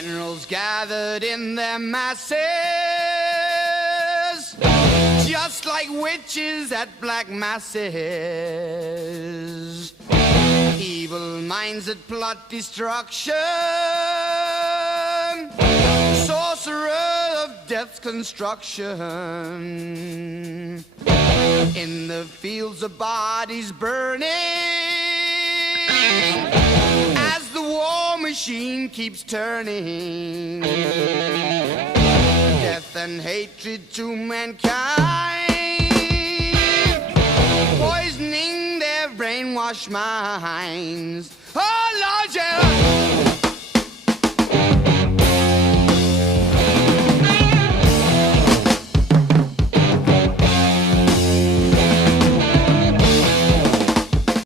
Generals gathered in their masses, just like witches at black masses. Evil minds that plot destruction, sorcerer of death's construction. In the fields of bodies burning, as the war machine keeps turning. Death and hatred to mankind, poisoning their brainwashed minds. Oh Lord, yeah.